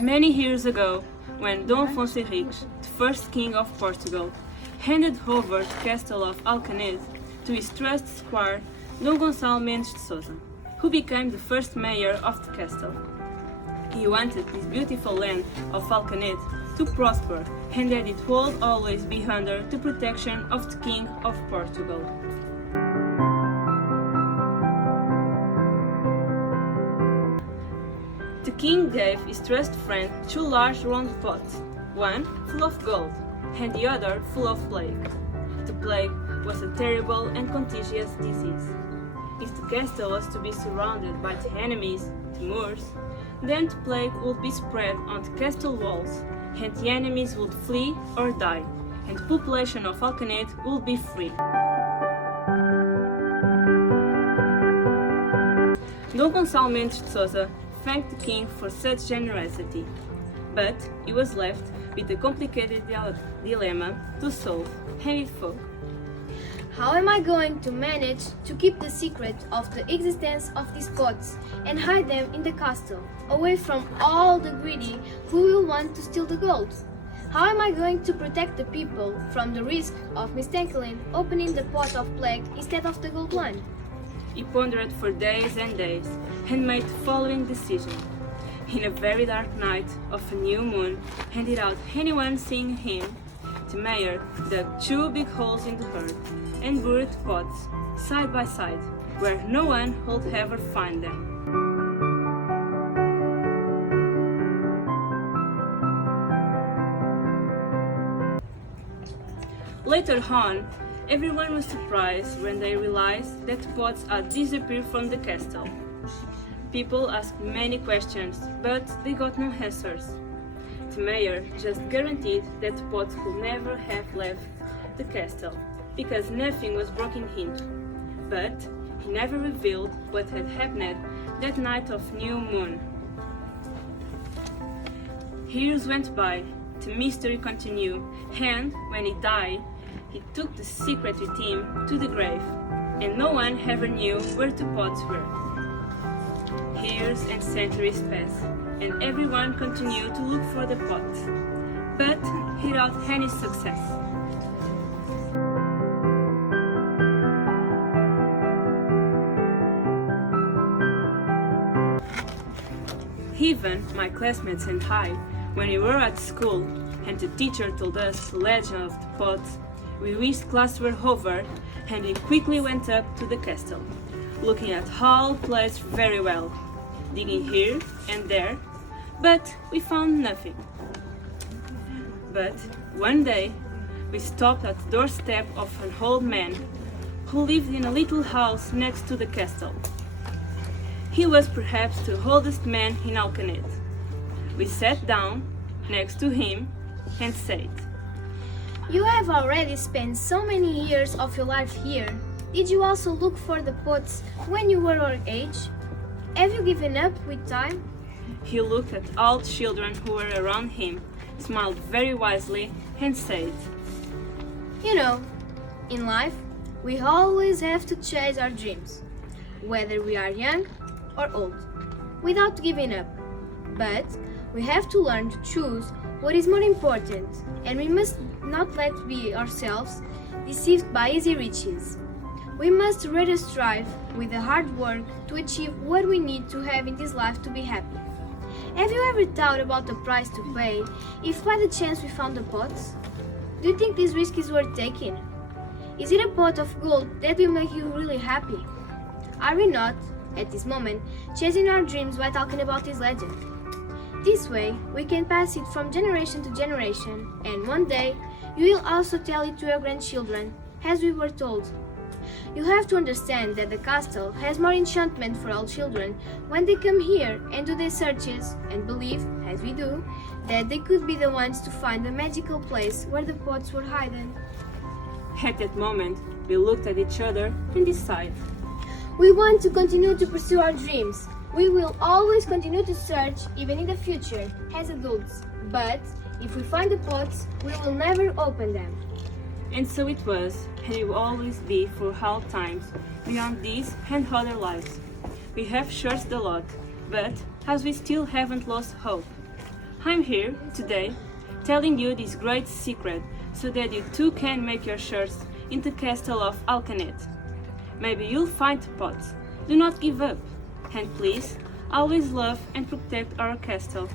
Many years ago, when Dom Afonso Henriques, the first king of Portugal, handed over the castle of Alcanede to his trusted squire Dom Gonçalo Mendes de Sousa, who became the first mayor of the castle. He wanted this beautiful land of Alcanede to prosper and that it would always be under the protection of the King of Portugal. The king gave his trusted friend two large round pots, one full of gold and the other full of plague. The plague was a terrible and contagious disease. If the castle was to be surrounded by the enemies, the Moors, then the plague would be spread on the castle walls, and the enemies would flee or die, and the population of Alcanede would be free. Dom Gonçalo Mendes de Sousa thanked the king for such generosity, but he was left with a complicated dilemma to solve, and it thought, how am I going to manage to keep the secret of the existence of these pots and hide them in the castle, away from all the greedy who will want to steal the gold? How am I going to protect the people from the risk of mistakenly opening the pot of plague instead of the gold one? He pondered for days and days and made the following decision. In a very dark night of a new moon, and without anyone seeing him, the mayor dug two big holes in the earth and buried the pots side by side, where no one would ever find them. Later on, everyone was surprised when they realized that the pots had disappeared from the castle. People asked many questions, but they got no answers. The mayor just guaranteed that the pots could never have left the castle, because nothing was broken into. But he never revealed what had happened that night of new moon. Years went by, the mystery continued, and when he died, he took the secret with him to the grave, and no one ever knew where the pots were. Years and centuries passed, and everyone continued to look for the pots, but without any success. Even my classmates and I, when we were at school and the teacher told us the legend of the pots, we wished class were over and we quickly went up to the castle, looking at all places very well, digging here and there, but we found nothing. But one day we stopped at the doorstep of an old man who lived in a little house next to the castle. He was perhaps the oldest man in Alcanede. We sat down next to him and said, You have already spent so many years of your life here. Did you also look for the pots when you were our age? Have you given up with time? He looked at all the children who were around him, smiled very wisely, and said, You know, in life, we always have to chase our dreams, whether we are young or old, without giving up. But we have to learn to choose what is more important, and we must not let be ourselves deceived by easy riches. We must rather strive with the hard work to achieve what we need to have in this life to be happy. Have you ever thought about the price to pay if by the chance we found the pots? Do you think this risk is worth taking? Is it a pot of gold that will make you really happy? Are we not, at this moment, chasing our dreams while talking about this legend? This way, we can pass it from generation to generation, and one day, you will also tell it to your grandchildren, as we were told. You have to understand that the castle has more enchantment for all children when they come here and do their searches and believe, as we do, that they could be the ones to find the magical place where the pots were hidden. At that moment, we looked at each other and decided. We want to continue to pursue our dreams. We will always continue to search, even in the future, as adults. But if we find the pots, we will never open them. And so it was, and it will always be for all times, beyond these and other lives. We have searched a lot, but as we still haven't lost hope. I'm here today telling you this great secret so that you too can make your shirts in the Castle of Alcanede. Maybe you'll find the pot. Do not give up. And please, always love and protect our castle.